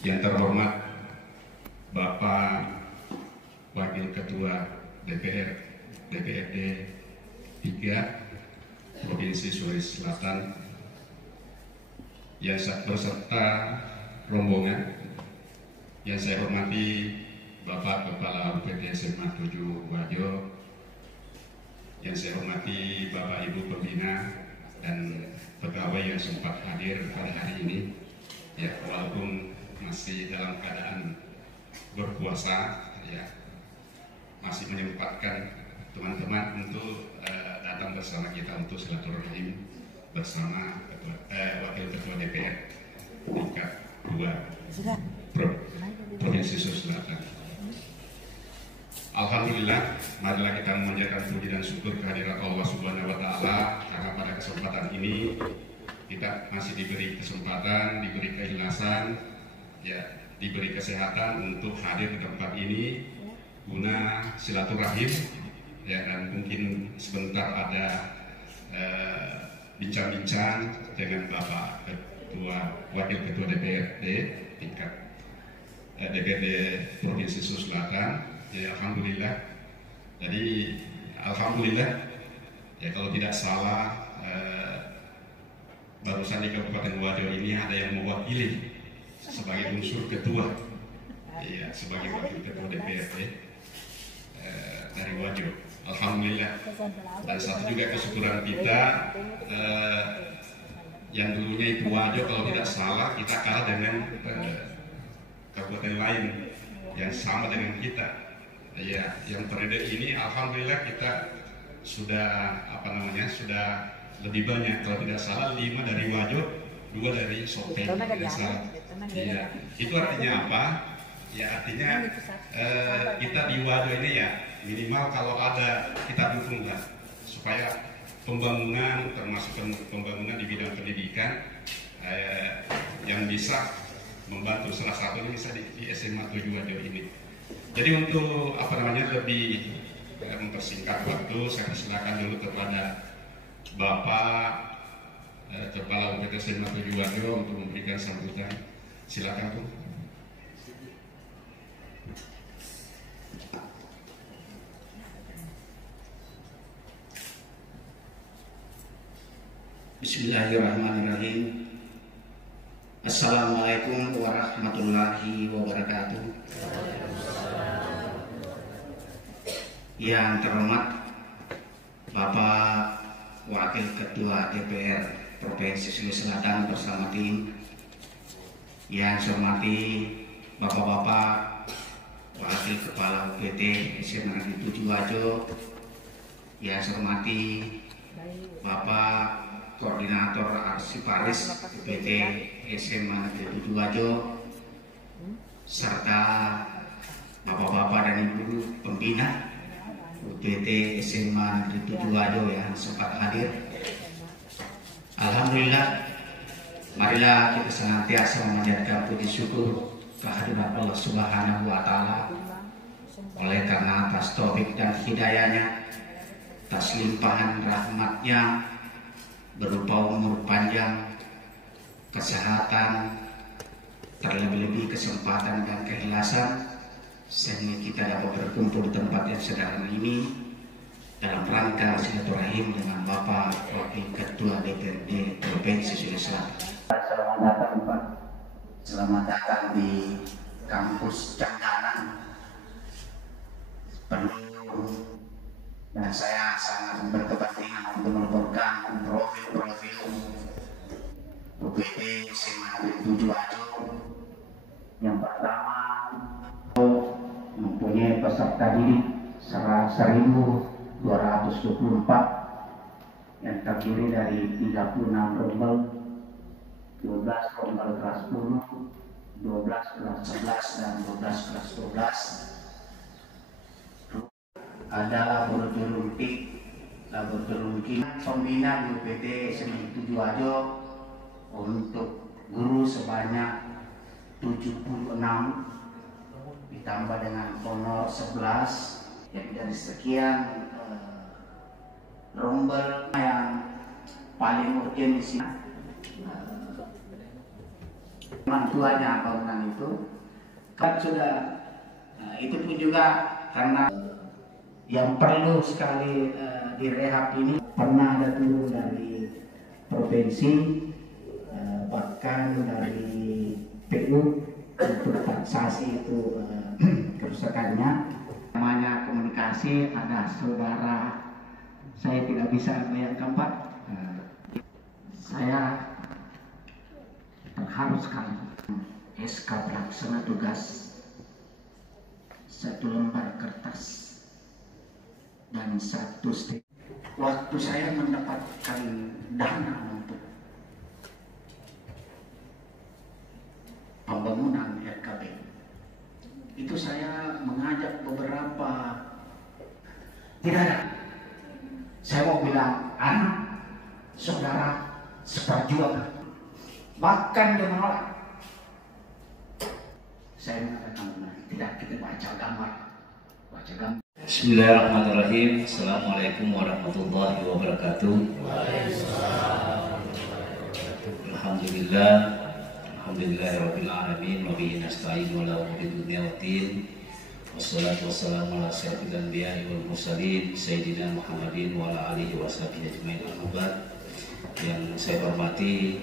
Yang terhormat Bapak Wakil Ketua DPRD 3 Provinsi Sulawesi Selatan, yang berserta rombongan, yang saya hormati Bapak Kepala UPT SMA 7 Wajo, yang saya hormati Bapak Ibu Pembina dan pegawai yang sempat hadir pada hari ini, ya, walaupun masih dalam keadaan berpuasa, ya, masih menyempatkan teman-teman untuk datang bersama kita untuk silaturahim bersama Wakil Ketua DPR tingkat 2 Provinsi Sulawesi Selatan. Alhamdulillah, marilah kita memanjatkan puji dan syukur kehadirat Allah Subhanahu wa Ta'ala, karena pada kesempatan ini kita masih diberi kesempatan, diberi keikhlasan, ya, diberi kesehatan untuk hadir di tempat ini guna silaturahim, ya, dan mungkin sebentar ada bincang-bincang dengan Bapak Wakil Ketua DPRD tingkat DPRD Provinsi Sulawesi Selatan. Ya, alhamdulillah. Jadi alhamdulillah, ya, kalau tidak salah barusan di Kabupaten Wajo ini ada yang mewakili sebagai unsur ketua, ya, sebagai wakil ketua DPRD dari Wajo. Alhamdulillah. Dan satu juga kesyukuran kita, yang dulunya itu Wajo, kalau tidak salah kita kalah dengan kabupaten lain yang sama dengan kita. Ya, yang periode ini alhamdulillah kita sudah sudah lebih banyak, kalau tidak salah 5 dari Wajo, 2 dari Sopeng. Ya, itu artinya apa? Ya, artinya kita di Wajo ini, ya, minimal kalau ada kita dukunglah supaya pembangunan, termasuk pembangunan di bidang pendidikan, yang bisa membantu, salah satunya bisa di SMA 7 Wajo ini. Jadi untuk lebih mempersingkat waktu, saya silakan dulu kepada Bapak Kepala UPT SMA 7 Wajo untuk memberikan sambutan. Silakan, Bu. Bismillahirrahmanirrahim. Assalamualaikum warahmatullahi wabarakatuh. Yang terhormat Bapak Wakil Ketua DPR Provinsi Sulawesi Selatan bersama tim, yang saya hormati Bapak-bapak Wakil Kepala UPT SMA 7 Wajo, yang saya hormati Bapak Koordinator Arsiparis UPT SMA 7 Wajo, serta bapak-bapak dan ibu pembina UPT SMA 7 Wajo yang sempat hadir. Alhamdulillah, marilah kita senantiasa memanjatkan puji syukur kehadirat Allah Subhanahu wa Ta'ala, oleh karena atas taufik dan hidayahnya, atas limpahan rahmatnya berupa umur panjang, kesehatan, terlebih-lebih kesempatan dan keikhlasan, sehingga kita dapat berkumpul di tempat yang sederhana ini dalam rangka silaturahim dengan Bapak Wakil Ketua DPRD Provinsi Sulawesi Selatan. Selamat datang, Pak. Selamat datang di kampus Cangganan penuh, dan saya sangat berkepentingan untuk melaporkan profil-profil UPT SMA 7 Wajo. Yang pertama, mempunyai peserta didik 1.224 yang terdiri dari 36 rombel, 12 rombel kelas 10, 12 kelas 11 dan 12 kelas 12. Ada laboratorium pembina di UPT SMA 7 Wajo untuk guru sebanyak 76, ditambah dengan honor 11. Jadi dari sekian rombel yang paling urgen di sini Orang tuanya bangunan itu kan sudah, itu pun juga karena yang perlu sekali direhab ini. Pernah ada turun dari provinsi, bahkan dari PU untuk taksasi itu kerusakannya. Namanya komunikasi, ada saudara, saya tidak bisa bayangkan Pak, saya terharu sekali. SK pelaksana tugas, 1 lembar kertas dan 1 stick. Waktu saya mendapatkan dana untuk pembangunan RKB, itu saya mengajak beberapa, tidak ada. Saya mau bilang, anak, saudara, seperjuangan. Bahkan dia menolak. Saya mengatakan, tidak, kita baca gambar. Bismillahirrahmanirrahim. Assalamualaikum warahmatullahi wabarakatuh. Alhamdulillah, alhamdulillahirabbil alamin, wa bihi nasta'in wa la umuri dunya waddin. Wassalatu wassalamu ala asyrofil anbiya'i wal mursalin sayyidina Muhammadin wa ala alihi washabihi ajmain. Yang saya hormati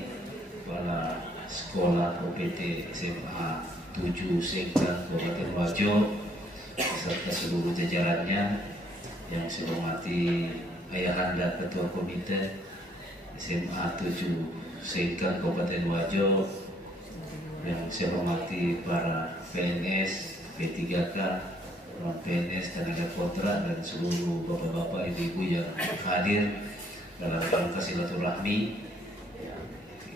kepala sekolah OPT SMA 7 Sengkang Kabupaten Wajo beserta seluruh jajarannya, yang saya hormati Ayahanda Ketua Komite SMA 7 Sengkang Kabupaten Wajo, yang saya hormati para PNS, P3K, orang PNS, tenaga kontrak, dan seluruh bapak-bapak, ibu-ibu yang hadir dalam rangka silaturahmi.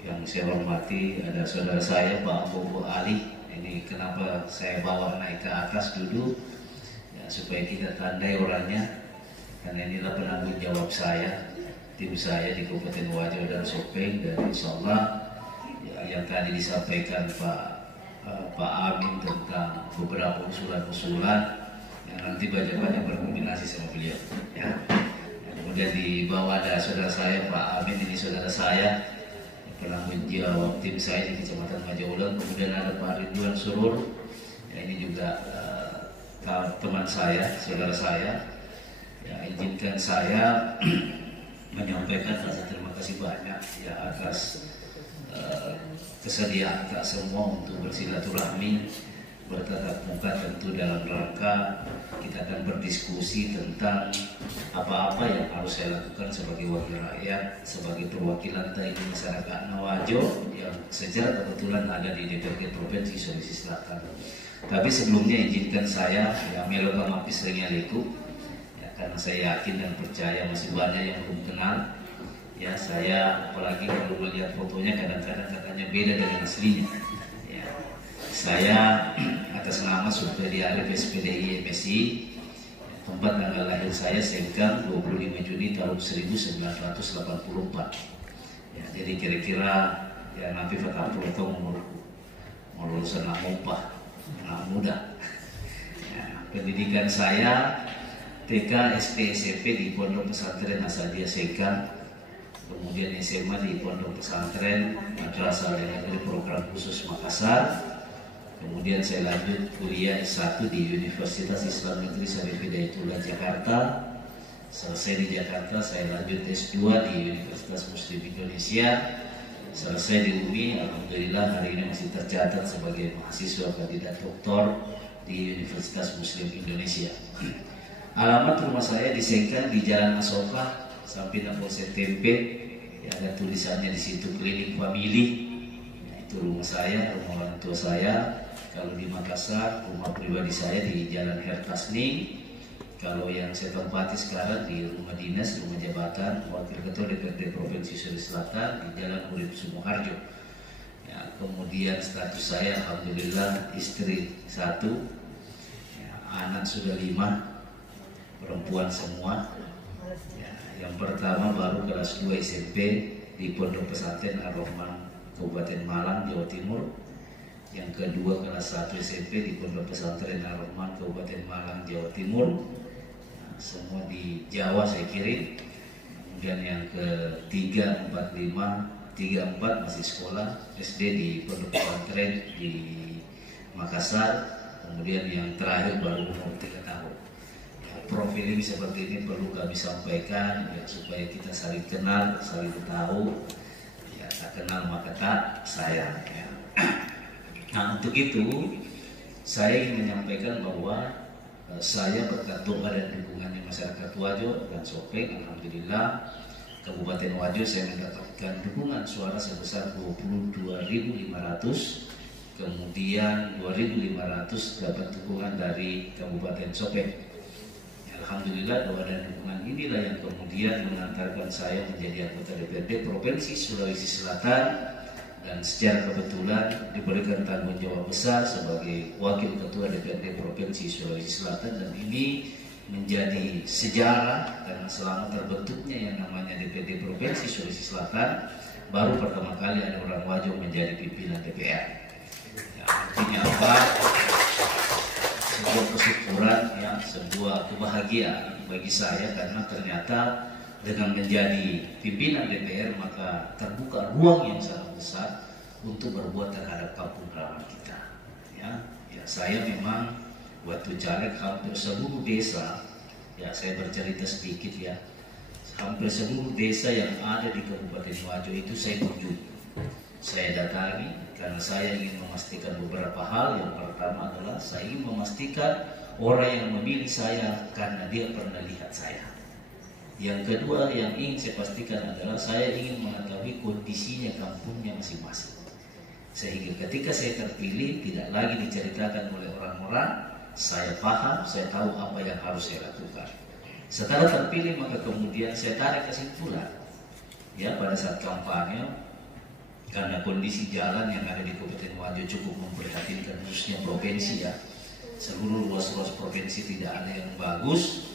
Yang saya hormati ada saudara saya Pak Bobo Ali. Ini kenapa saya bawa naik ke atas duduk, ya, supaya kita tandai orangnya, karena inilah penanggung jawab saya, tim saya di Kabupaten Wajo dan Sopeng. Dan insya Allah ya, yang tadi disampaikan Pak Amin tentang beberapa usulan-usulan yang nanti banyak-banyak berkombinasi sama beliau, ya. Kemudian di bawah ada saudara saya Pak Amin, ini saudara saya penanggung jawab tim saya di Kecamatan Majaulang. Kemudian ada Pak Ridwan Surur, ya, ini juga teman saya, saudara saya. Ya, izinkan saya menyampaikan rasa terima kasih banyak ya atas kesediaan tak semua untuk bersilaturahmi, bertatap muka, tentu dalam rangka kita akan berdiskusi tentang apa-apa yang harus saya lakukan sebagai wakil rakyat, sebagai perwakilan dari masyarakat Wajo yang secara kebetulan ada di DPRD Provinsi Sulawesi Selatan. Tapi sebelumnya izinkan saya ya meloka mapis ringaliku, ya, karena saya yakin dan percaya masih banyak yang belum kenal. Ya, saya apalagi kalau melihat fotonya kadang-kadang katanya beda dengan aslinya. Ya, saya atas nama Supri Arif SPDI MSI, tempat tanggal lahir saya Sengkang 25 Juni tahun 1984. Ya, jadi kira-kira ya nanti Fatah itu mau lulusan anak muda. Ya, pendidikan saya TK, SD, SMP di Pondok Pesantren Asadia Sengkang. Kemudian SMA di Pondok Pesantren Madrasah Negeri Program Khusus Makassar. Kemudian saya lanjut kuliah S1 di Universitas Islam Negeri Syarif Hidayatullah Jakarta. Selesai di Jakarta, saya lanjut S2 di Universitas Muslim Indonesia. Selesai di UMI, alhamdulillah hari ini masih tercatat sebagai mahasiswa kandidat doktor di Universitas Muslim Indonesia. Alamat rumah saya di Sengkang di Jalan Asoka Samping Polsek Tempe. Ya, ada tulisannya di situ klinik famili. Ya, itu rumah saya, rumah orang tua saya. Kalau di Makassar, rumah pribadi saya di Jalan Hertasni. Kalau yang saya tempati sekarang di rumah dinas, rumah jabatan Wakil Ketua DPRD Provinsi Sulawesi Selatan di Jalan Urip Sumoharjo. Ya, kemudian status saya alhamdulillah istri 1, ya, anak sudah 5, perempuan semua. Ya, yang pertama baru kelas 2 SMP di Pondok Pesantren Ar-Rahman Kabupaten Malang, Jawa Timur. Yang kedua kelas 1 SMP di Pondok Pesantren Ar-Rahman Kabupaten Malang, Jawa Timur. Nah, semua di Jawa saya kirim. Kemudian yang ketiga, 4, 5 3-4 masih sekolah SD di Pondok Pesantren di Makassar, kemudian yang terakhir baru umur 3 tahun. Ya, profiling seperti ini perlu kami sampaikan ya, supaya kita saling kenal, saling tahu. Ya, tak kenal maka tak sayang. Ya. Nah, untuk itu saya ingin menyampaikan bahwa saya berkat doa dan dukungannya masyarakat Wajo dan Sopeng, alhamdulillah Kabupaten Wajo saya mendapatkan dukungan suara sebesar 22.500, kemudian 2.500 dapat dukungan dari Kabupaten Sopeng. Alhamdulillah doa dan dukungan inilah yang kemudian mengantarkan saya menjadi anggota DPRD Provinsi Sulawesi Selatan, dan secara kebetulan diberikan tanggung jawab besar sebagai Wakil Ketua DPRD Provinsi Sulawesi Selatan, dan ini menjadi sejarah karena selama terbentuknya yang namanya DPRD Provinsi Sulawesi Selatan baru pertama kali ada orang Wajo menjadi pimpinan DPR. Ya, artinya apa? Sebuah kesyukuran, ya, sebuah kebahagiaan bagi saya karena ternyata dengan menjadi pimpinan DPR maka terbuka ruang yang sangat besar untuk berbuat terhadap kampung halaman kita. Ya, saya memang waktu caleg hampir seluruh desa, ya saya bercerita sedikit ya, hampir seluruh desa yang ada di Kabupaten Wajo itu saya kunjungi, saya datangi karena saya ingin memastikan beberapa hal. Yang pertama adalah saya ingin memastikan orang yang memilih saya karena dia pernah lihat saya. Yang kedua yang ingin saya pastikan adalah saya ingin mengetahui kondisinya kampungnya masing-masing. Sehingga ketika saya terpilih tidak lagi diceritakan oleh orang-orang, saya paham, saya tahu apa yang harus saya lakukan. Setelah terpilih maka kemudian saya tarik kesimpulan. Ya, pada saat kampanye, karena kondisi jalan yang ada di Kabupaten Wajo cukup memprihatinkan khususnya provinsi ya. Seluruh ruas-ruas provinsi tidak ada yang bagus.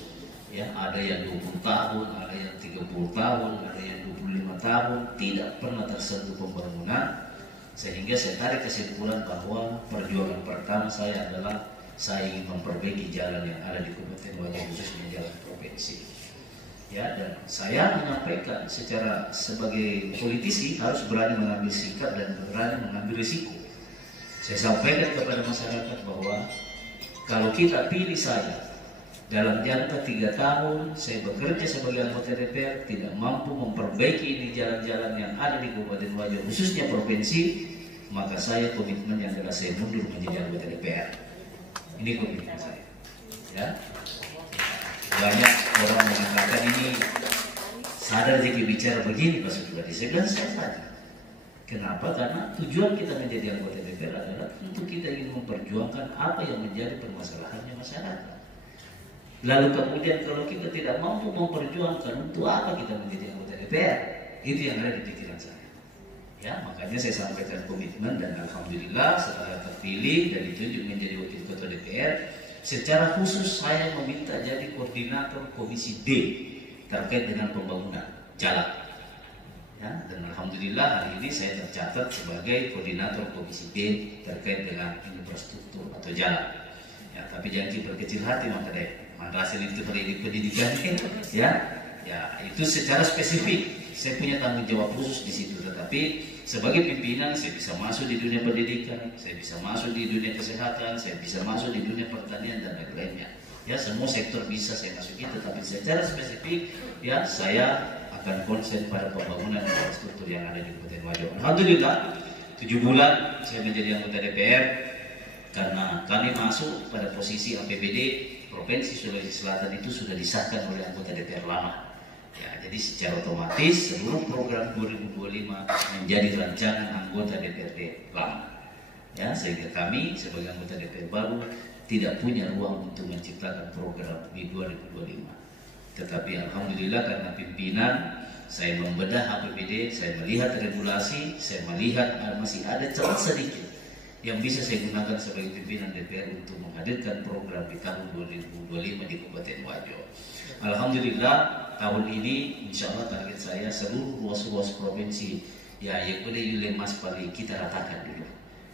Ya, ada yang 20 tahun, ada yang 30 tahun, ada yang 25 tahun, tidak pernah tersentuh pembangunan. Sehingga saya tarik kesimpulan bahwa perjuangan pertama saya adalah saya ingin memperbaiki jalan yang ada di Kabupaten Wajo khususnya jalan provinsi. Ya, dan saya menyampaikan secara sebagai politisi harus berani mengambil sikap dan berani mengambil risiko. Saya sampaikan kepada masyarakat bahwa kalau kita pilih saya dalam jangka 3 tahun saya bekerja sebagai anggota DPR tidak mampu memperbaiki ini jalan-jalan yang ada di Kabupaten Wajo khususnya provinsi, maka saya komitmennya adalah saya mundur menjadi anggota DPR. Ini komitmen saya. Ya. Banyak orang mengatakan ini sadar jika bicara begini Pak Supriyadi. Saya bilang saya sadar. Kenapa? Karena tujuan kita menjadi anggota DPR adalah untuk kita ingin memperjuangkan apa yang menjadi permasalahannya masyarakat. Lalu kemudian kalau kita tidak mampu memperjuangkan, untuk apa kita menjadi anggota DPR? Itu yang ada di pikiran saya. Ya, makanya saya sampaikan komitmen dan alhamdulillah setelah terpilih dan ditunjuk menjadi wakil ketua DPR, secara khusus saya meminta jadi koordinator Komisi D terkait dengan pembangunan jalan. Ya, dan alhamdulillah hari ini saya tercatat sebagai koordinator Komisi D terkait dengan infrastruktur atau jalan. Ya, tapi jangan berkecil hati maka deh. Hasil itu pendidikan ya itu secara spesifik saya punya tanggung jawab khusus di situ. Tetapi sebagai pimpinan saya bisa masuk di dunia pendidikan, saya bisa masuk di dunia kesehatan, saya bisa masuk di dunia pertanian dan lain-lainnya. Ya, semua sektor bisa saya masuki, tetapi secara spesifik ya saya akan konsen pada pembangunan infrastruktur yang ada di Kabupaten Wajo. Alhamdulillah 7 bulan saya menjadi anggota DPR karena kami masuk pada posisi APBD Provinsi Sulawesi Selatan itu sudah disahkan oleh anggota DPR lama. Ya, jadi secara otomatis seluruh program 2025 menjadi rancangan anggota DPRD lama. Ya, sehingga kami sebagai anggota DPR baru tidak punya ruang untuk menciptakan program di 2025. Tetapi alhamdulillah karena pimpinan saya membedah APBD, saya melihat regulasi, saya melihat masih ada celah sedikit yang bisa saya gunakan sebagai pimpinan DPR untuk menghadirkan program di tahun 2025 di Kabupaten Wajo. Alhamdulillah tahun ini insya Allah target saya seluruh ruas-ruas provinsi ya Yekode Yulemas paling kita ratakan dulu.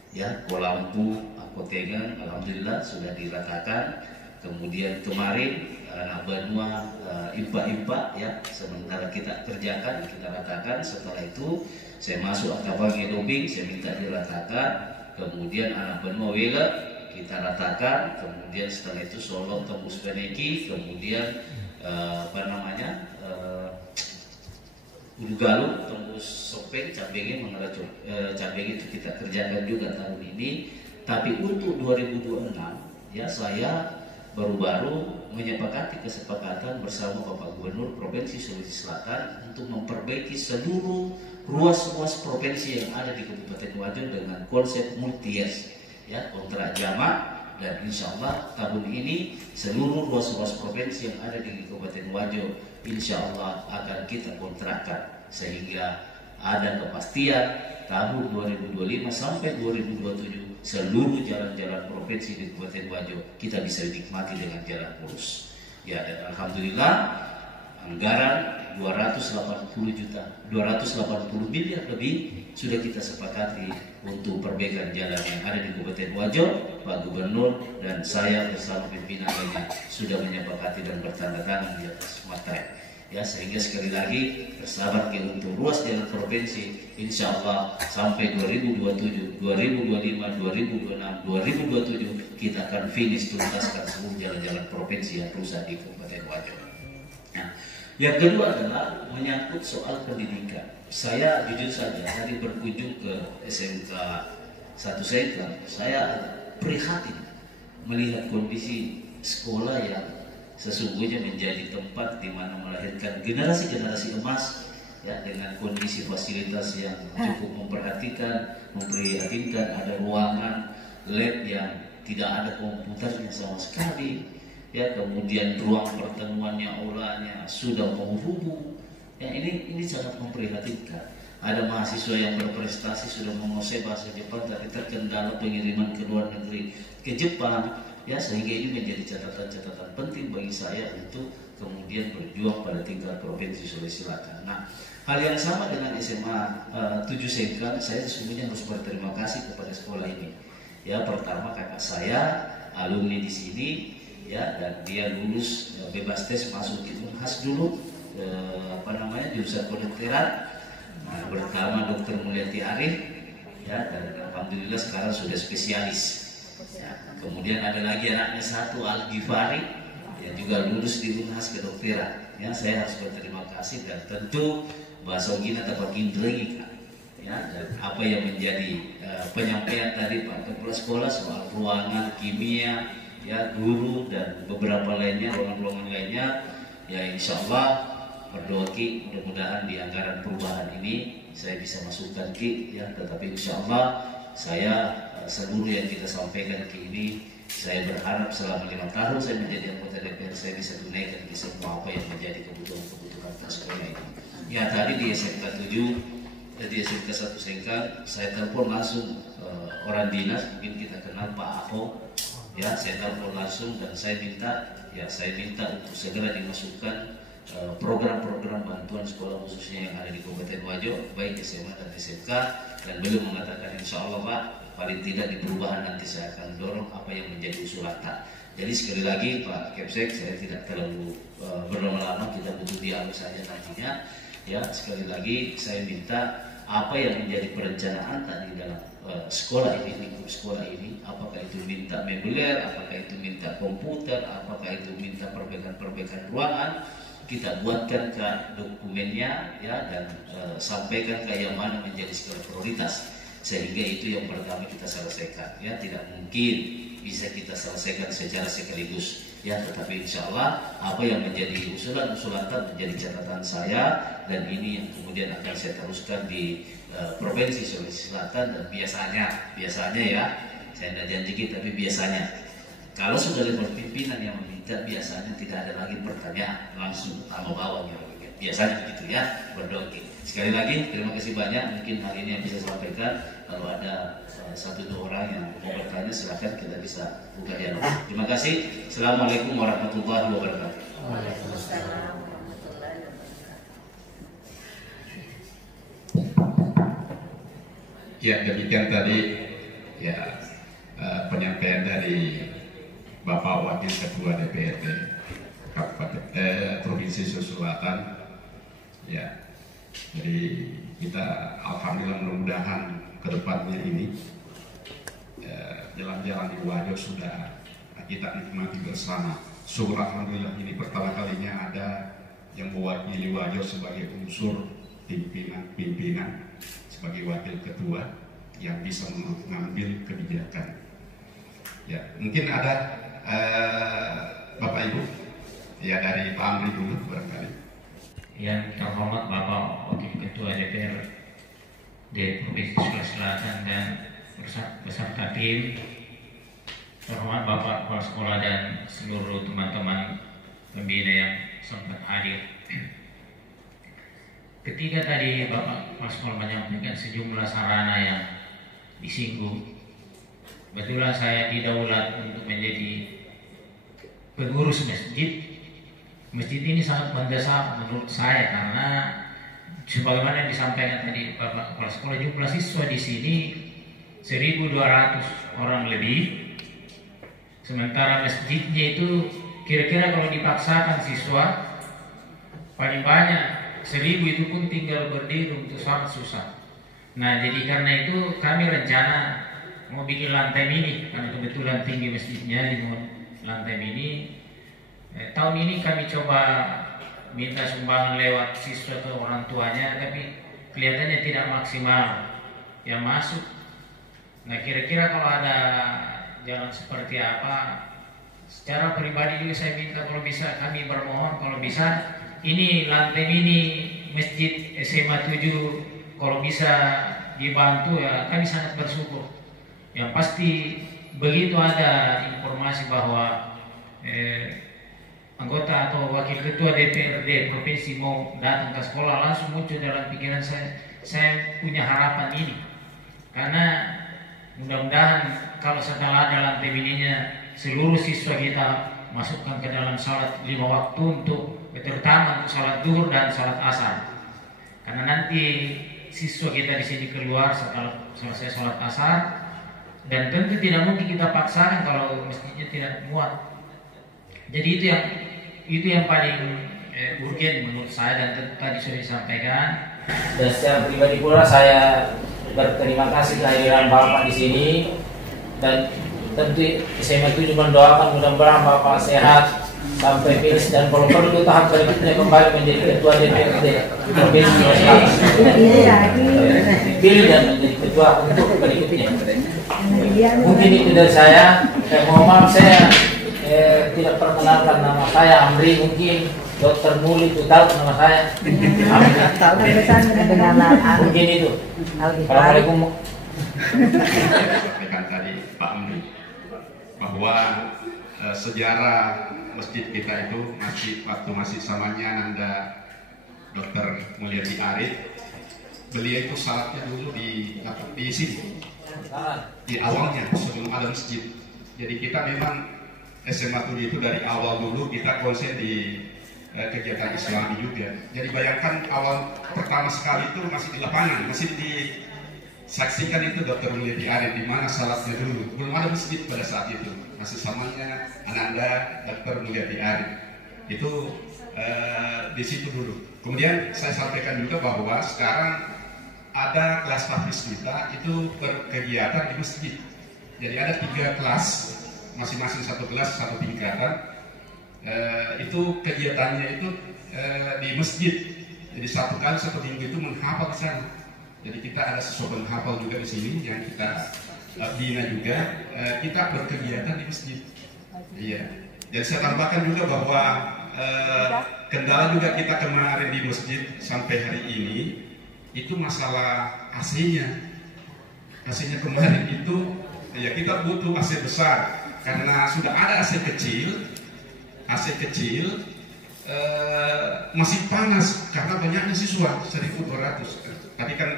Ya, Kolampu, Akotengan, alhamdulillah sudah diratakan. kemudian kemarin anak benua impak-impak ya, sementara kita kerjakan, kita ratakan. Setelah itu saya masuk Akabangi Dobing, saya minta diratakan. Kemudian anak benua Wela kita ratakan. Kemudian setelah itu Solo tembus Beneki, kemudian Ulu Galuh tembus Sopeng, Cabenge mengarah Cabenge itu kita kerjakan juga tahun ini. Tapi untuk 2026 ya, saya baru-baru menyepakati kesepakatan bersama Bapak Gubernur Provinsi Sulawesi Selatan untuk memperbaiki seluruh ruas-ruas provinsi yang ada di Kabupaten Wajo dengan konsep multi-years ya, kontrak jamak. Dan insya Allah tahun ini seluruh ruas-ruas provinsi yang ada di Kabupaten Wajo insya Allah akan kita kontrakkan, sehingga ada kepastian tahun 2025 sampai 2027 seluruh jalan-jalan provinsi di Kabupaten Wajo kita bisa dinikmati dengan jalan mulus. Ya, dan alhamdulillah anggaran 280 miliar lebih sudah kita sepakati untuk perbaikan jalan yang ada di Kabupaten Wajo. Pak Gubernur dan saya bersama pimpinan lainnya sudah menyepakati dan bertanda tangan di atas materai. Ya, sehingga sekali lagi bersabar untuk ruas jalan provinsi insya Allah sampai 2027, 2025, 2026, 2027 kita akan finish tuntaskan seluruh jalan-jalan provinsi yang rusak di Kabupaten Wajo. Nah, yang kedua adalah menyangkut soal pendidikan. Saya jujur saja tadi berkunjung ke SMK 1 Sengkang, saya prihatin melihat kondisi sekolah yang sesungguhnya menjadi tempat di mana melahirkan generasi-generasi emas ya, dengan kondisi fasilitas yang cukup memprihatinkan. Ada ruangan lab yang tidak ada komputernya sama sekali ya, kemudian ruang pertemuannya, aulanya sudah menghubung ya, ini sangat memprihatinkan. Ada mahasiswa yang berprestasi sudah menguasai bahasa Jepang tapi terkendala pengiriman ke luar negeri, ke Jepang ya, sehingga ini menjadi catatan-catatan penting bagi saya untuk kemudian berjuang pada tingkat Provinsi Sulawesi Selatan. Nah, hal yang sama dengan SMA 7 Sengkang, saya sesungguhnya harus berterima kasih kepada sekolah ini. Ya, pertama kakak saya alumni di sini ya, dan dia lulus bebas tes masuk ke Unhas dulu jurusan kedokteran. Nah, pertama Dr. Mulyati Arif ya, dan alhamdulillah sekarang sudah spesialis. Ya, kemudian ada lagi anaknya satu Al Ghifari yang juga lulus di Unhas kedokteran. Ya, saya harus berterima kasih, dan tentu bahasa Gina dapat kindrengi ya, dan apa yang menjadi penyampaian tadi Pak Kepala Sekolah soal ruangan kimia ya, guru dan beberapa lainnya, ruangan-ruangan lainnya ya, insya Allah berdoa Ki, mudah-mudahan di anggaran perubahan ini saya bisa masukkan Ki ya, tetapi insya Allah saya seluruh yang kita sampaikan Ki ini saya berharap selama 5 tahun saya menjadi anggota DPR saya bisa tunaikan di semua apa yang menjadi kebutuhan sekolah ini. Ya, tadi di SMK 7, di SMK 1 Sengkang saya telepon langsung orang dinas, mungkin kita kenal Pak Ahok ya, saya telepon langsung dan saya minta untuk segera dimasukkan program-program bantuan sekolah khususnya yang ada di Kabupaten Wajo, baik SMA dan SMK, dan beliau mengatakan insya Allah Pak, paling tidak di perubahan nanti saya akan dorong apa yang menjadi usulan. Jadi sekali lagi Pak Kepsek, saya tidak terlalu berlama-lama, kita butuh dialog saja nantinya ya. Sekali lagi saya minta apa yang menjadi perencanaan tadi dalam sekolah ini, lingkup sekolah ini, apakah itu minta mebeler, apakah itu minta komputer, apakah itu minta perbaikan ruangan, kita buatkan ke dokumennya ya, dan sampaikan ke yang mana menjadi skala prioritas, sehingga itu yang pertama kita selesaikan ya. Tidak mungkin bisa kita selesaikan secara sekaligus ya, tetapi insya Allah apa yang menjadi usulan-usulan menjadi catatan saya, dan ini yang kemudian akan saya teruskan di Provinsi Sulawesi Selatan. Dan biasanya ya, saya tidak janji tapi biasanya kalau sudah level pimpinan yang meminta, biasanya tidak ada lagi pertanyaan, langsung tamu bawahnya. Biasanya begitu ya, berdoa. Sekali lagi terima kasih banyak, mungkin hal ini yang bisa saya sampaikan. Kalau ada 1-2 orang yang mau bertanya, silakan kita bisa buka dialog. Terima kasih. Assalamualaikum warahmatullahi wabarakatuh. Waalaikumsalam. Ya, demikian tadi ya penyampaian dari Bapak Wakil Ketua DPRD Provinsi Sulawesi Selatan. Ya, jadi kita alhamdulillah mudah-mudahan kedepannya ini jalan-jalan di Wajo sudah kita nikmati bersama. Syukur alhamdulillah ini pertama kalinya ada yang mewakili Wajo sebagai unsur pimpinan sebagai wakil ketua yang bisa mengambil kebijakan. Ya, mungkin ada Bapak Ibu ya, dari Pak Amri dulu barangkali. Yang terhormat Bapak Wakil Ketua DPR di Provinsi Sulawesi Selatan dan beserta tim, terhormat Bapak Kepala Sekolah dan seluruh teman-teman pembina yang sempat hadir. Ketika tadi Bapak Kepala Sekolah menyampaikan sejumlah sarana yang disinggung, betulan saya didaulat untuk menjadi pengurus masjid. Masjid ini sangat mendesak menurut saya karena sebagaimana yang disampaikan tadi Bapak Kepala Sekolah, jumlah siswa di sini 1.200 orang lebih. Sementara masjidnya itu kira-kira kalau dipaksakan siswa paling banyak 1.000 itu pun tinggal berdiri untuk sholat susah. Nah, jadi karena itu kami rencana mau bikin lantai mini karena kebetulan tinggi masjidnya di lantai mini. Tahun ini kami coba minta sumbangan lewat siswa atau orang tuanya, tapi kelihatannya tidak maksimal yang masuk. Nah, kira-kira kalau ada jalan seperti apa, secara pribadi juga saya minta kalau bisa kami bermohon kalau bisa ini lantai mini masjid SMA 7 kalau bisa dibantu ya kami sangat bersyukur. Yang pasti begitu ada informasi bahwa anggota atau wakil ketua DPRD provinsi mau datang ke sekolah, langsung muncul dalam pikiran saya punya harapan ini. Karena mudah-mudahan kalau setelah ada lantai mininya, seluruh siswa kita masukkan ke dalam salat 5 waktu untuk terutama untuk salat zuhur dan salat asar. Karena nanti siswa kita di sini keluar setelah selesai salat asar, dan tentu tidak mungkin kita paksakan kalau masjidnya tidak muat. Jadi itu yang paling urgen menurut saya, dan tentu tadi sudah disampaikan. Dan secara pribadi pula saya berterima kasih kehadiran Bapak di sini, dan tentu saya itu mendoakan mudah-mudahan Bapak sehat sampai finish, dan kalau perlu tahap berikutnya kembali menjadi ketua DPRD Provinsi Sulawesi Selatan, dipilih dan menjadi ketua untuk berikutnya. Mungkin itu dari saya. Mohon maaf saya tidak perkenalkan nama saya Amri, mungkin Dokter Muli itu tahu nama saya. Mungkin itu. Assalamualaikum. Sampaikan tadi Pak Amri bahwa sejarah masjid kita itu masih samanya Nanda Dokter Mulyadi Arif, beliau itu salatnya dulu di sini di awalnya sebelum ada masjid. Jadi kita memang SMA 7 itu dari awal dulu kita konsen di kegiatan Islami juga. Jadi bayangkan awal pertama sekali itu masih di lapangan, masih disaksikan itu Dr. Mulyadi Arif di mana salatnya dulu. Belum ada masjid pada saat itu, masih samanya Ananda Dr. Mulyadi Arif. Itu di situ dulu. Kemudian saya sampaikan juga bahwa sekarang ada kelas tahfiz kita itu berkegiatan di masjid. Jadi ada 3 kelas, masing-masing satu kelas, satu tingkatan. Itu kegiatannya itu di masjid. Jadi satu kali satu minggu itu menghafal di sana. Jadi kita ada sesuatu menghafal juga di sini yang kita bina juga. Kita berkegiatan di masjid. Iya. Dan saya tambahkan juga bahwa kendala juga kita kemarin di masjid sampai hari ini itu masalah AC-nya. AC-nya kemarin itu ya kita butuh AC besar karena sudah ada AC kecil masih panas karena banyaknya siswa 1.200. Tadi kan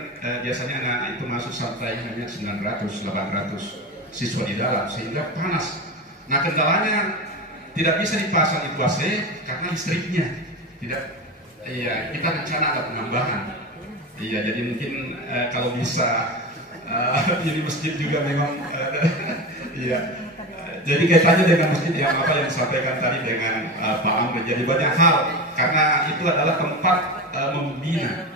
biasanya anak-anak itu masuk sampai hanya 900, 800 siswa di dalam sehingga panas. Nah kendalanya tidak bisa dipasang itu AC karena listriknya tidak. Iya, kita rencana ada penambahan. Iya, jadi mungkin kalau bisa ini masjid juga memang iya. jadi kaitannya dengan masjid yang apa yang disampaikan tadi dengan Pak Amri, jadi banyak hal karena itu adalah tempat membina.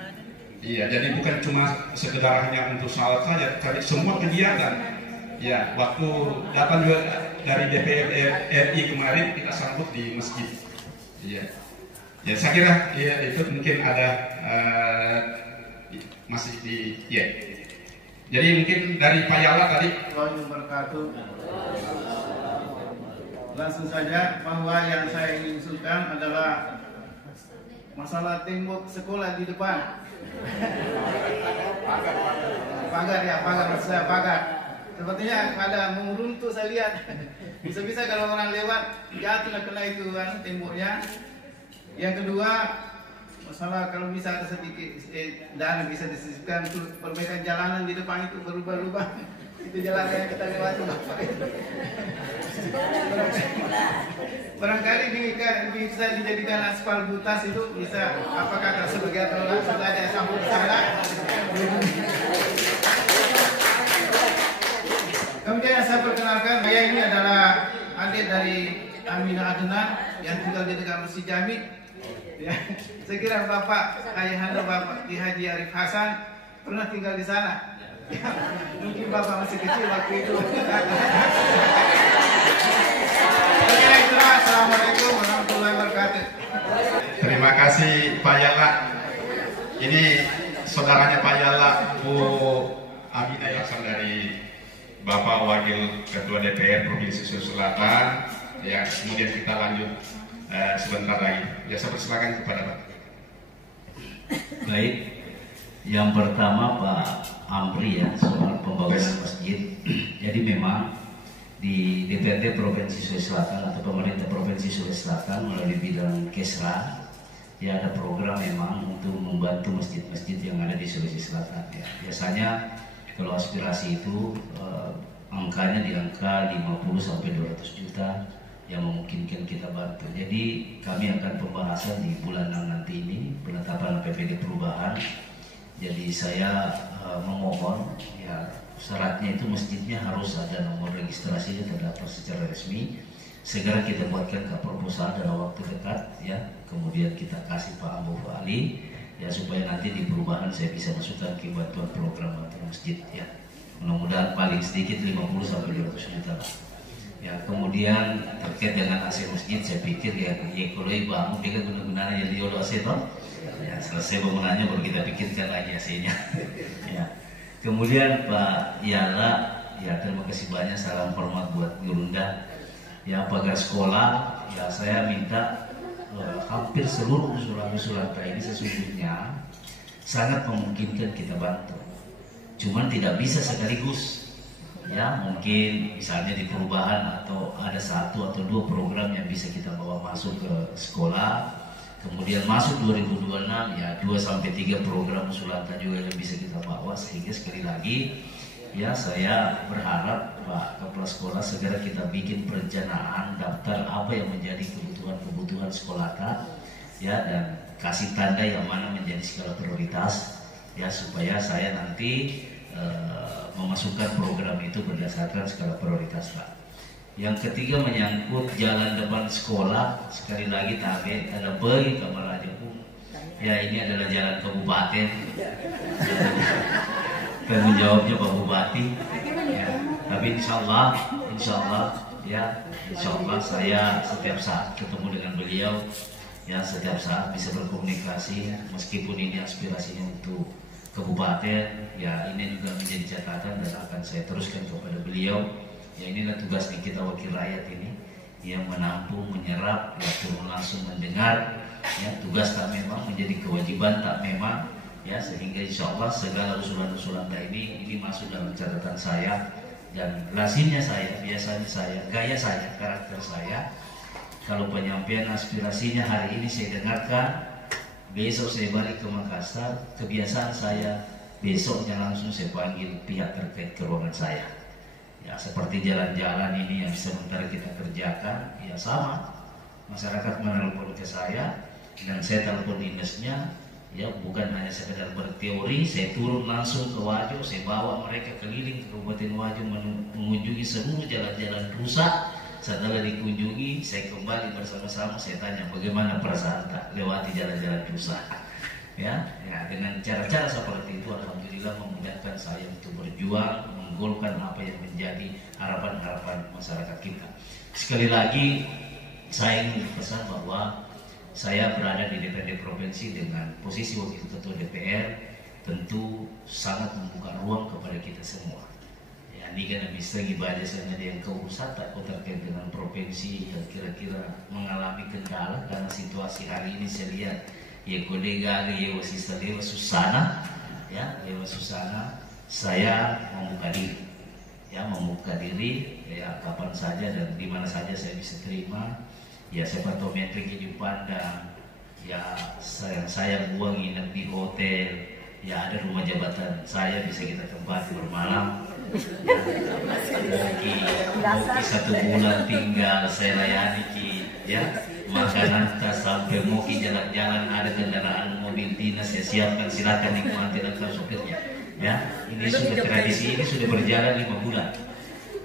Iya, jadi bukan cuma sekedar hanya untuk salat saja, tapi semua kegiatan. Ya, waktu datang juga dari DPR RI kemarin kita sambut di masjid. Iya, ya saya kira ya, itu mungkin ada masih di ya. Jadi mungkin dari Pak Yala tadi. Langsung saja bahwa yang saya ingin usulkan adalah masalah tembok sekolah di depan. Pagar ya, pagar. Sepertinya ada meruntuh saya lihat. Bisa-bisa kalau orang lewat jatuh kena itu kan temboknya. Yang kedua, masalah kalau bisa ada sedikit dana bisa disisipkan untuk perbaikan jalanan di depan itu berubah-ubah. Itu jalan yang kita lewati. Barangkali bisa dijadikan aspal butas itu bisa apakah sebagai orang sudah ada sambut sana. Kemudian yang saya perkenalkan, saya ini adalah adik dari Aminah Adnan yang tinggal di dekat Masjid Jami. Ya, saya kira Bapak ayahanda Bapak Ki Haji Arif Hasan pernah tinggal di sana. Ya, mungkin Bapak masih kecil waktu itu. Assalamualaikum warahmatullahi wabarakatuh. Terima kasih Pak Yala. Ini saudaranya Pak Yala, Bu Aminah Hasan dari Bapak Wakil Ketua DPR Provinsi Sulawesi Selatan. Ya, kemudian kita lanjut sebentar lagi. Ya, saya persilakan kepada Pak. Baik, yang pertama Pak Amri ya soal pembangunan masjid. Jadi memang di DPRD Provinsi Sulawesi Selatan atau pemerintah Provinsi Sulawesi Selatan melalui bidang Kesra ya ada program memang untuk membantu masjid-masjid yang ada di Sulawesi Selatan ya. Biasanya kalau aspirasi itu angkanya di angka 50 sampai 200 juta yang memungkinkan kita bantu. Jadi kami akan pembahasan di bulan 6 nanti ini penetapan APBD perubahan. Jadi saya memohon ya syaratnya itu masjidnya harus ada nomor registrasinya terdaftar secara resmi. Segera kita buatkan ke proposal dalam waktu dekat ya. Kemudian kita kasih Pak Abu Ali ya supaya nanti di perubahan saya bisa masukkan ke bantuan program bantuan masjid ya. Mudah-mudahan paling sedikit 50 sampai 200 juta. Ya, kemudian terkait dengan AC masjid saya pikir ya kalau bangun dia kan guna-gunanya jadi diolo AC toh. Ya, selesai bangunannya baru kita pikirkan lagi AC-nya. Ya. Kemudian Pak Yala, ya terima kasih banyak, salam hormat buat Gurunda. Ya pagar sekolah, ya saya minta hampir seluruh usulan-usulan ini sesungguhnya sangat memungkinkan kita bantu. Cuman tidak bisa sekaligus. Ya mungkin misalnya di perubahan atau ada 1 atau 2 program yang bisa kita bawa masuk ke sekolah. Kemudian masuk 2026 ya 2 sampai 3 program usulan juga yang bisa kita bawa, sehingga sekali lagi ya saya berharap Pak Kepala Sekolah segera kita bikin perencanaan daftar apa yang menjadi kebutuhan sekolah ya dan kasih tanda yang mana menjadi skala prioritas ya supaya saya nanti memasukkan program itu berdasarkan skala prioritas Pak. Yang ketiga menyangkut jalan depan sekolah, sekali lagi tapi ada bagi kamar aja pun. Ya ini adalah jalan kabupaten. Tanggung jawabnya Pak Bupati. Ya, tapi insya Allah saya setiap saat ketemu dengan beliau, ya setiap saat bisa berkomunikasi meskipun ini aspirasinya untuk kabupaten. Ya ini juga menjadi catatan dan akan saya teruskan kepada beliau. Ya inilah tugas kita wakil rakyat ini yang menampung, menyerap, ya turun langsung mendengar. Ya tugas tak memang menjadi kewajiban tak memang. Ya sehingga insya Allah segala usulan-usulan ini masuk dalam catatan saya dan lazimnya saya, biasanya saya, gaya saya, karakter saya. Kalau penyampaian aspirasinya hari ini saya dengarkan, besok saya balik ke Makassar, kebiasaan saya besoknya langsung saya panggil pihak terkait ke ruangan saya. Ya seperti jalan-jalan ini yang sementara kita kerjakan, ya sama. Masyarakat menelpon ke saya dan saya telepon dinasnya, Ya, bukan hanya sekedar berteori. Saya turun langsung ke Wajo, saya bawa mereka keliling ke Kabupaten Wajo mengunjungi seluruh jalan-jalan rusak. Setelah dikunjungi, saya kembali bersama-sama, saya tanya bagaimana perasaan tak lewati jalan-jalan rusak. Ya, dengan cara-cara seperti itu alhamdulillah memudahkan saya untuk berjuang menggolkan apa yang menjadi harapan-harapan masyarakat kita. Sekali lagi saya ingin berpesan bahwa saya berada di DPRD Provinsi dengan posisi Wakil Ketua DPR, tentu sangat membuka ruang kepada kita semua. Ya, ini kan bisa ibadah saja yang keurusan tak terkait dengan provinsi yang kira-kira mengalami kendala karena situasi hari ini saya lihat ya kodega ya wasisa dewa susana, ya dewa susana. Saya membuka diri ya kapan saja dan di mana saja saya bisa terima. Ya siapa tahu metrik hidup pandang, ya saya buang nginep di hotel, ya ada rumah jabatan saya bisa kita tempati bermalam. Moki 1 bulan tinggal saya layani ki, ya makanan tas sampai Moki jalan-jalan ada kendaraan mobil dinas saya siapkan, silakan nikmati dan sopirnya. Ya ini sudah tradisi ini sudah berjalan 5 bulan.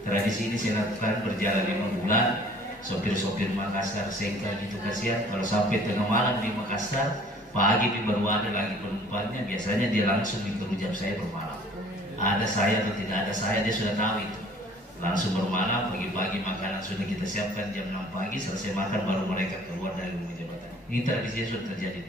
Tradisi ini saya lakukan berjalan 5 bulan. Sopir-sopir Makassar sengkel gitu kasihan kalau sampai tengah malam di Makassar, pagi di baru ada lagi penumpangnya, biasanya dia langsung dikerujam saya bermalam. Ada saya atau tidak ada saya dia sudah tahu itu. Langsung bermalam, pagi-pagi makanan sudah kita siapkan jam 6 pagi, selesai makan baru mereka keluar dari rumah jabatan. Ini tradisinya sudah terjadi.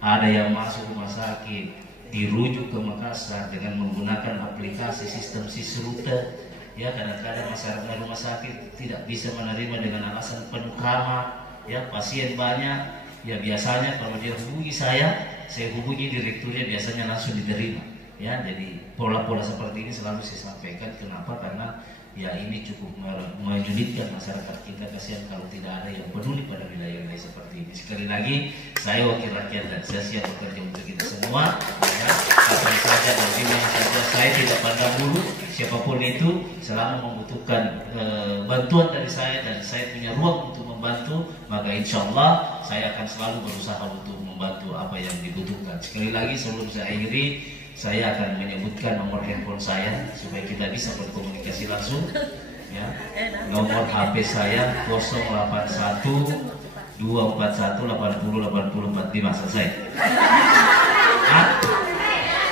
Ada yang masuk rumah sakit, dirujuk ke Makassar dengan menggunakan aplikasi sistem SIS-Rute. Ya kadang-kadang masyarakat rumah sakit tidak bisa menerima dengan alasan penuh kamar, ya pasien banyak, ya biasanya kalau dia hubungi saya hubungi direkturnya biasanya langsung diterima. Ya jadi pola-pola seperti ini selalu saya sampaikan. Kenapa? Karena ya ini cukup menyulitkan masyarakat kita, kasihan kalau tidak ada yang peduli pada wilayah-wilayah seperti ini. Sekali lagi saya wakil rakyat dan saya siap bekerja untuk kita semua. Ya, kapan saja dan di mana saja saya tidak pandang bulu siapapun itu, selama membutuhkan bantuan dari saya dan saya punya ruang untuk membantu, maka insya Allah saya akan selalu berusaha untuk membantu apa yang dibutuhkan. Sekali lagi sebelum saya akhiri, saya akan menyebutkan nomor handphone saya supaya kita bisa berkomunikasi langsung. Ya, nomor HP saya 081 241 80 80 45. Selesai.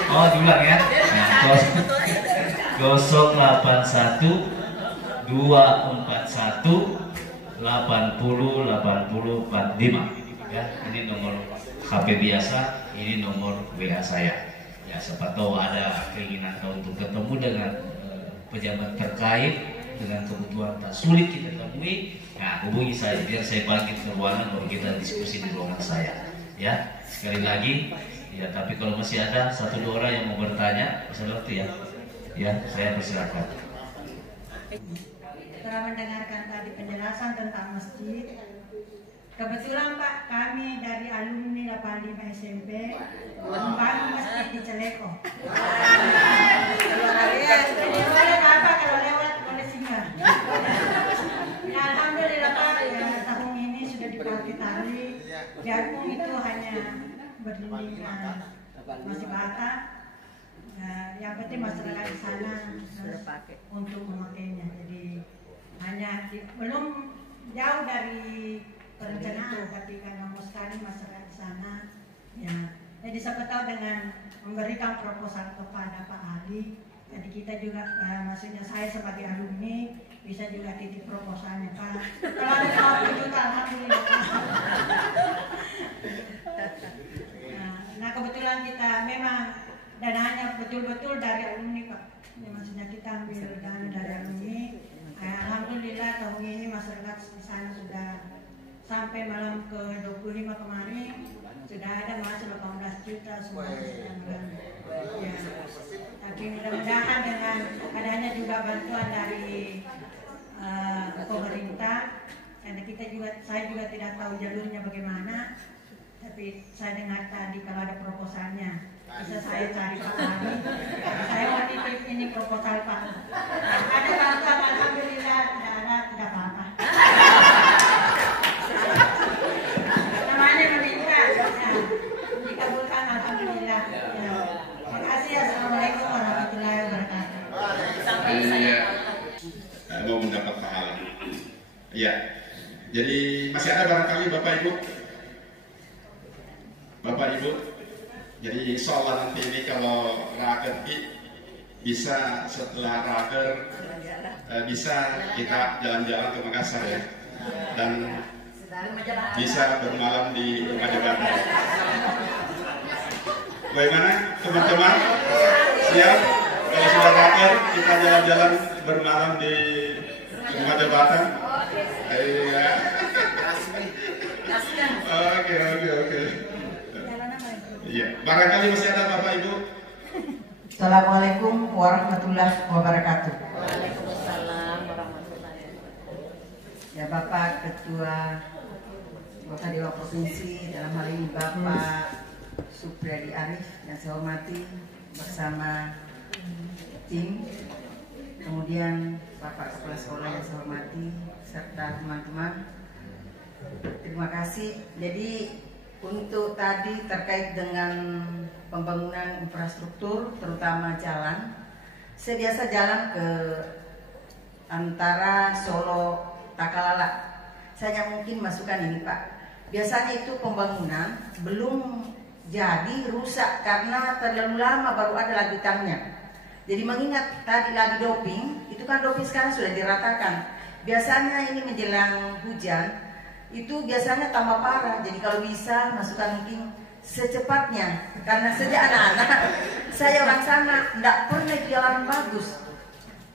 Oh diulang ya. Nah, 081 241 80 80 45. Ya, ini nomor HP biasa, ini nomor WA saya. Ya, siapa tahu ada keinginan untuk ketemu dengan pejabat terkait dengan kebutuhan tak sulit kita temui, nah hubungi saya biar saya bangkit ke ruangan baru kita diskusi di ruangan saya. Ya, sekali lagi, ya tapi kalau masih ada 1-2 orang yang mau bertanya, masalah itu ya saya persilakan. Setelah mendengarkan tadi penjelasan tentang masjid, kebetulan Pak, kami dari alumni 85 SMP membangun masjid di Celeko. Jadi boleh Bapak kalau lewat boleh singgah. Ya, alhamdulillah Pak, ya, tahun ini sudah dipakai tali. Biarpun itu hanya berdinding masih bata. Yang penting masyarakat di sana untuk memakainya. Jadi hanya belum jauh dari perencanaan, tapi karena mau sekali masyarakat di sana, ya. Jadi siapa tahu dengan memberikan proposal kepada Pak Ali, jadi kita juga, maksudnya saya sebagai alumni bisa juga titip proposalnya Pak. Kalau ada 50 juta, alhamdulillah. Nah kebetulan kita memang dananya betul-betul dari alumni Pak. Ya, maksudnya kita ambil dana dari alumni. Alhamdulillah tahun ini masyarakat di sana sudah sampai malam ke 25 kemarin sudah ada masuk 18 juta semua sudah ya. Tapi mudah-mudahan dengan adanya juga bantuan dari pemerintah, karena saya juga tidak tahu jalurnya bagaimana, tapi saya dengar tadi kalau ada proposalnya bisa saya cari Pak Ali. Saya mau titip ini proposal Pak. Ada bantuan alhamdulillah, tidak apa-apa. Namanya meminta, ya, dikabulkan mau mendapat pahala. Ya, jadi masih ada barangkali Bapak Ibu. Jadi insya Allah nanti ini kalau raker bisa setelah raker bisa kita jalan-jalan ke Makassar ya, dan bisa bermalam di rumah jabatan. Bagaimana teman-teman? Siap? Kalau sudah raker kita jalan-jalan bermalam di rumah jabatan. Iya. Oke. Iya. Barangkali masih ada Bapak Ibu. Assalamualaikum warahmatullahi wabarakatuh. Waalaikumsalam warahmatullahi wabarakatuh. Ya Bapak Ketua Anggota Dewan Provinsi, dalam hal ini Bapak Supriyadi Arif yang saya hormati bersama tim, kemudian Bapak Kepala Sekolah yang saya hormati serta teman-teman. Terima kasih. Jadi untuk tadi terkait dengan pembangunan infrastruktur terutama jalan, saya biasa jalan ke antara Solo Takalala. Saya mungkin masukkan ini Pak. Biasanya itu pembangunan belum jadi rusak karena terlalu lama baru ada lanjutannya. Jadi mengingat tadi lagi doping, itu kan doping sekarang sudah diratakan. Biasanya ini menjelang hujan itu biasanya tambah parah. Jadi kalau bisa masukkan mungkin secepatnya, karena sejak anak-anak saya orang sana tidak pernah jalan bagus.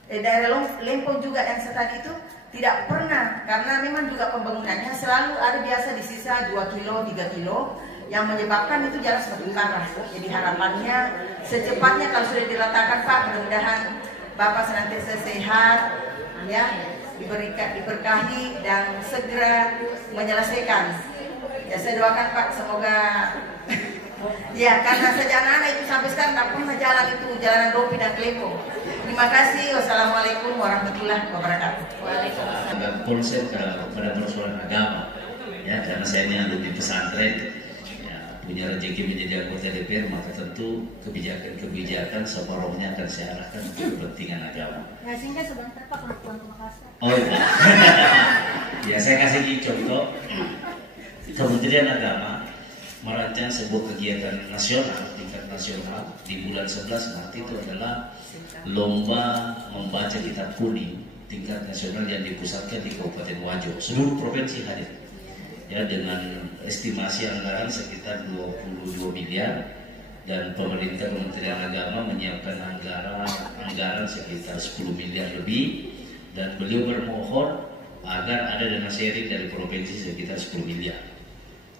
Daerah Lempong juga yang saya tadi itu tidak pernah, karena memang juga pembangunannya selalu ada biasa di sisa 2 kilo, 3 kilo, yang menyebabkan itu jalan semakin parah. Jadi harapannya secepatnya kalau sudah diratakan Pak, mudah-mudahan Bapak senantiasa sehat, ya, diberkahi dan segera menyelesaikan. Ya saya doakan Pak, semoga ya, karena sejak anak itu sampai sekarang tak pernah jalan itu, jalanan Dopi dan Klepo. Terima kasih. Wassalamualaikum warahmatullahi wabarakatuh. Waalaikumsalam. Agak konsep pada persoalan agama, ya, karena saya ini alumni pesantren, ya, punya rezeki menjadi anggota DPR, maka tentu kebijakan separuhnya akan saya arahkan untuk kepentingan agama. Ya sehingga sebentar Pak pengakuan ke Makassar. Oh iya. Ya saya kasih contoh. Kementerian Agama merancang sebuah kegiatan nasional, tingkat nasional di bulan 11 Maret itu adalah lomba membaca kitab kuning tingkat nasional yang dipusatkan di Kabupaten Wajo. Seluruh provinsi hadir, ya, dengan estimasi anggaran sekitar 22 miliar, dan pemerintah Kementerian Agama menyiapkan anggaran sekitar 10 miliar lebih, dan beliau bermohon agar ada dana sharing dari provinsi sekitar 10 miliar.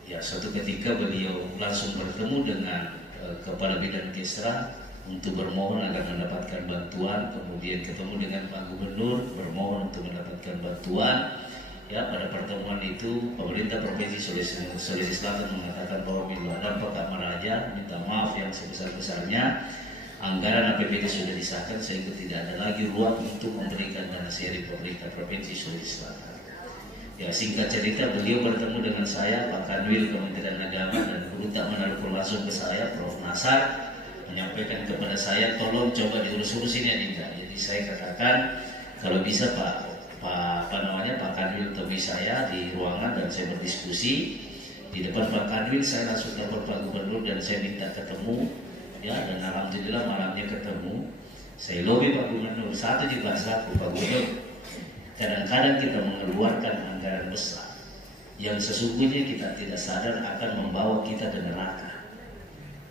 Ya, suatu ketika beliau langsung bertemu dengan Kepala Bidang Kesra untuk bermohon agar mendapatkan bantuan, kemudian ketemu dengan Pak Gubernur bermohon untuk mendapatkan bantuan. Ya, pada pertemuan itu pemerintah Provinsi Sulawesi Selatan mengatakan bahwa bila ada Pak Kamaraja minta maaf yang sebesar-besarnya, anggaran APBD sudah disahkan sehingga tidak ada lagi ruang untuk memberikan dana sharing pemerintah Provinsi Sulawesi Selatan. Ya, singkat cerita beliau bertemu dengan saya, Pak Kanwil Kementerian Agama, dan minta menelpon langsung ke saya, Prof. Nasar, menyampaikan kepada saya, tolong coba diurus-urus ini Adinda. Jadi saya katakan kalau bisa Pak Kanwil temui saya di ruangan dan saya berdiskusi. Di depan Pak Kanwil saya langsung telepon Pak Gubernur dan saya minta ketemu, ya, dan alhamdulillah malamnya ketemu. Saya lobby Pak Gubernur, satu di bahasa Pak Gubernur. Kadang-kadang kita mengeluarkan anggaran besar yang sesungguhnya kita tidak sadar akan membawa kita ke neraka.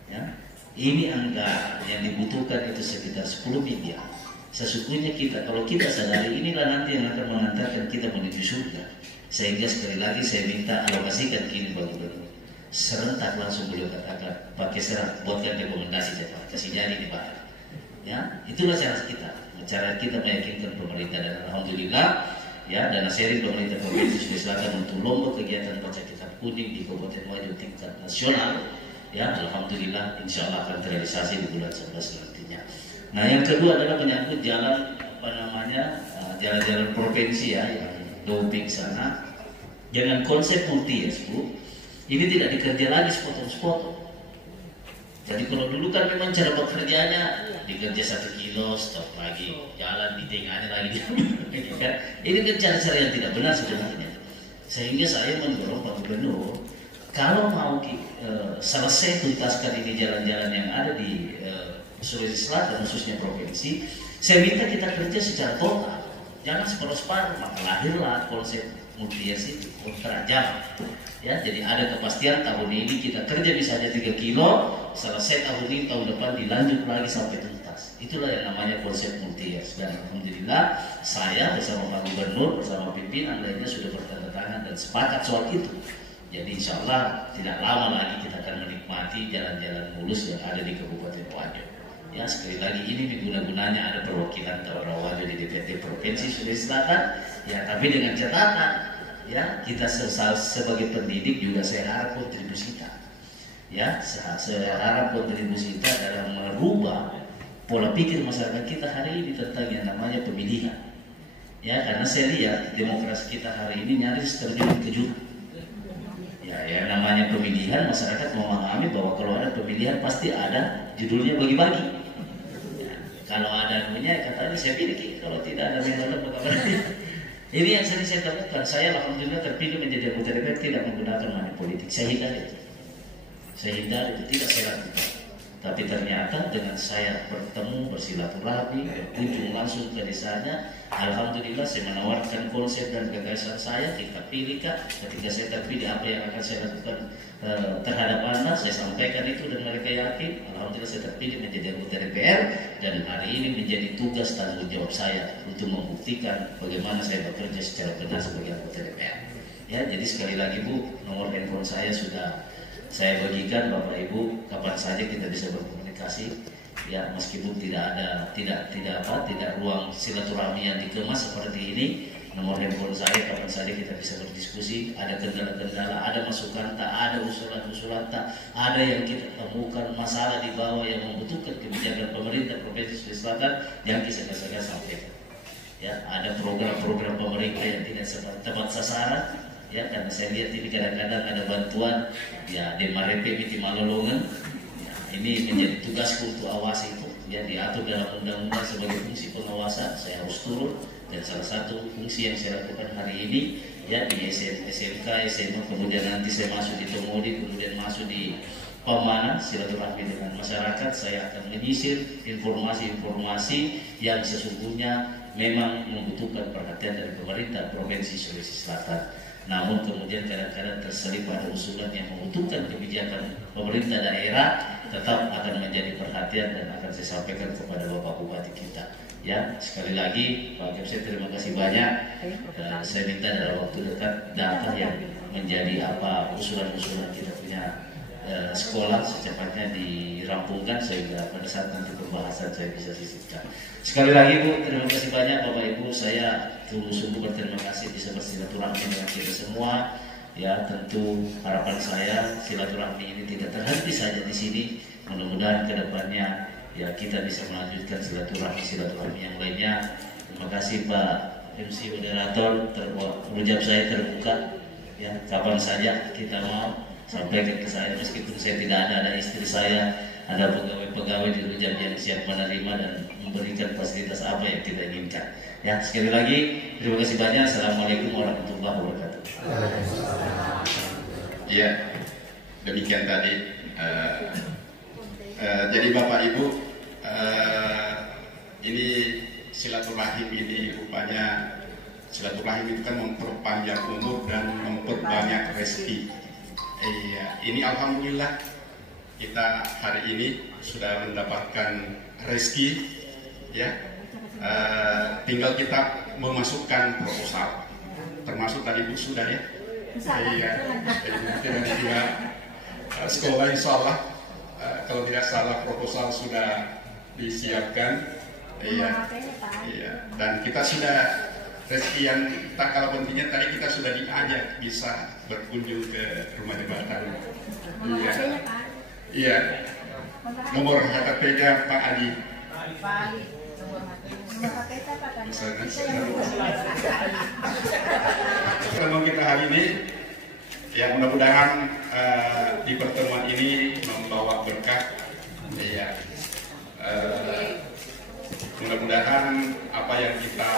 Ya, ini anggaran yang dibutuhkan itu sekitar 10 miliar. Sesungguhnya kalau kita sadari, inilah nanti yang akan mengantarkan kita menuju surga. Sehingga sekali lagi saya minta alokasikan kini Pak Gubernur. Serentak langsung beliau katakan, pakai serat, buatkan rekomendasi cepat, kasih jadi di Pak. Ya, itulah cara kita meyakinkan pemerintah, dan alhamdulillah, ya, dana sharing pemerintah Provinsi Sulawesi Selatan untuk lomba kegiatan baca kitab kuning di Kabupaten Wajo tingkat nasional, ya, alhamdulillah insya Allah akan terrealisasi di bulan 11 nantinya. Nah, yang kedua adalah menyangkut jalan jalan-jalan provinsi, ya, yang doping sana dengan konsep multi, ya, Bu. Ini tidak dikerja lagi sepotong-sepotong. Jadi kalau dulu kan memang cara bekerjanya dikerja 1 kilo kilo stop lagi, jalan di tengahnya lagi kan? Ini kan cara-cara yang tidak benar sebenarnya. Sehingga saya mendorong Pak Gubernur, kalau mau selesai tuntaskan ini jalan-jalan yang ada di Sulawesi Selatan khususnya provinsi, saya minta kita kerja secara total, jangan separuh-separuh. Maka lahirlah konsep multi-years itu, kontrak jam. Ya, jadi ada kepastian tahun ini kita kerja misalnya 3 kilo, selesai tahun ini, tahun depan dilanjut lagi sampai tuntas. Itulah yang namanya konsep multi-years. Dan alhamdulillah saya bersama Pak Gubernur, bersama pimpinan lainnya sudah bertanda tangan dan sepakat soal itu. Jadi insya Allah tidak lama lagi kita akan menikmati jalan-jalan mulus yang ada di Kabupaten Wajo. Ya, sekali lagi ini guna-gunanya ada perwakilan Wajo di DPRD Provinsi Sulawesi Selatan. Ya, tapi dengan catatan, ya, kita sebagai pendidik juga saya harap kontribusi kita. Ya, saya harap kontribusi kita dalam merubah pola pikir masyarakat kita hari ini tentang yang namanya pemilihan. Ya, karena saya lihat demokrasi kita hari ini nyaris terjun ke jurang. Ya, yang namanya pemilihan, masyarakat memahami bahwa kalau ada pemilihan pasti ada judulnya bagi-bagi. Ya, kalau ada anunya katanya saya pilih, kalau tidak ada menolak bagaimana? Ini yang sering saya temukan. Saya alhamdulillah terpilih menjadi anggota DPR tidak menggunakan money politik. Saya hindari itu. Saya hindari itu, tidak saya lakukan. Tapi ternyata dengan saya bertemu, bersilaturahmi, berkunjung langsung ke desanya, alhamdulillah saya menawarkan konsep dan gagasan saya, kita pilih Kak. Ketika saya terpilih apa yang akan saya lakukan terhadap Anda, saya sampaikan itu dan mereka yakin. Alhamdulillah saya terpilih menjadi anggota DPR dan hari ini menjadi tugas tanggung jawab saya untuk membuktikan bagaimana saya bekerja secara benar sebagai anggota DPR. Ya, jadi sekali lagi Bu, nomor handphone saya sudah saya bagikan Bapak Ibu, kapan saja kita bisa berkomunikasi. Ya, meskipun tidak ruang silaturahmi yang dikemas seperti ini, nomor handphone saya kapan saja kita bisa berdiskusi. Ada kendala-kendala, ada masukan tak, ada usulan tak, ada yang kita temukan masalah di bawah yang membutuhkan kebijakan pemerintah Provinsi Sulawesi Selatan yang bisa saya sampaikan. Ya, ada program-program pemerintah yang tidak tepat sasaran. Ya, karena saya lihat ini kadang-kadang ada bantuan ya di Marepe Miti Malolongan. Ya, ini menjadi tugasku untuk awasi itu. Ya, diatur dalam undang-undang sebagai fungsi pengawasan. Saya harus turun dan salah satu fungsi yang saya lakukan hari ini ya di SMK, SMA, kemudian nanti saya masuk di Tomodi, kemudian masuk di Pamana, silaturahmi dengan masyarakat. Saya akan menyisir informasi-informasi yang sesungguhnya memang membutuhkan perhatian dari pemerintah Provinsi Sulawesi Selatan. Namun kemudian kadang-kadang terselip pada usulan yang membutuhkan kebijakan pemerintah daerah, tetap akan menjadi perhatian dan akan saya sampaikan kepada Bapak Bupati kita. Ya, sekali lagi Pak Kepsek terima kasih banyak. Saya minta dalam waktu dekat data yang menjadi apa usulan-usulan kita punya sekolah secepatnya dirampungkan sehingga pada saat nanti pembahasan saya bisa sisipkan. Sekali lagi Bu, terima kasih banyak Bapak Ibu. Saya sungguh berterima kasih bisa bersilaturahmi dengan kita semua. Ya, tentu harapan saya silaturahmi ini tidak terhenti saja di sini. Mudah-mudahan kedepannya ya kita bisa melanjutkan silaturahmi yang lainnya. Terima kasih Pak MC moderator, ucap saya terbuka. Ya, kapan saja kita mau sampaikan ke saya, meskipun saya tidak ada istri saya, ada pegawai-pegawai di Rujak yang siap menerima dan memberikan fasilitas apa yang kita inginkan. Ya, sekali lagi terima kasih banyak. Assalamualaikum warahmatullahi wabarakatuh. Iya, demikian tadi. Jadi Bapak Ibu, ini silaturahim ini rupanya silaturahim itu kan memperpanjang umur dan memperbanyak rezeki. Iya, ini alhamdulillah kita hari ini sudah mendapatkan rezeki, ya. Tinggal kita memasukkan proposal, termasuk tadi Bu sudah ya. Iya, jadi juga sekolah insya Allah kalau tidak salah proposal sudah disiapkan. Iya, iya. Dan kita sudah rezeki yang tak kalah pentingnya tadi kita sudah diajak bisa berkunjung ke rumah jabatan. Iya. Iya. Nomor HPK Pak Ali. Pak Ali. Nomor HPK Pak Ali. Pertemuan kita hari ini ya mudah-mudahan di pertemuan ini membawa berkah. Iya. mudah-mudahan apa yang kita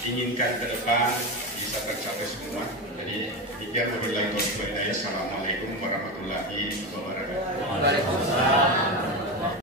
inginkan ke depan bisa tercapai semua. Jadi demikian, wabillahi taufiq wal hidayah. Assalamualaikum warahmatullahi wabarakatuh.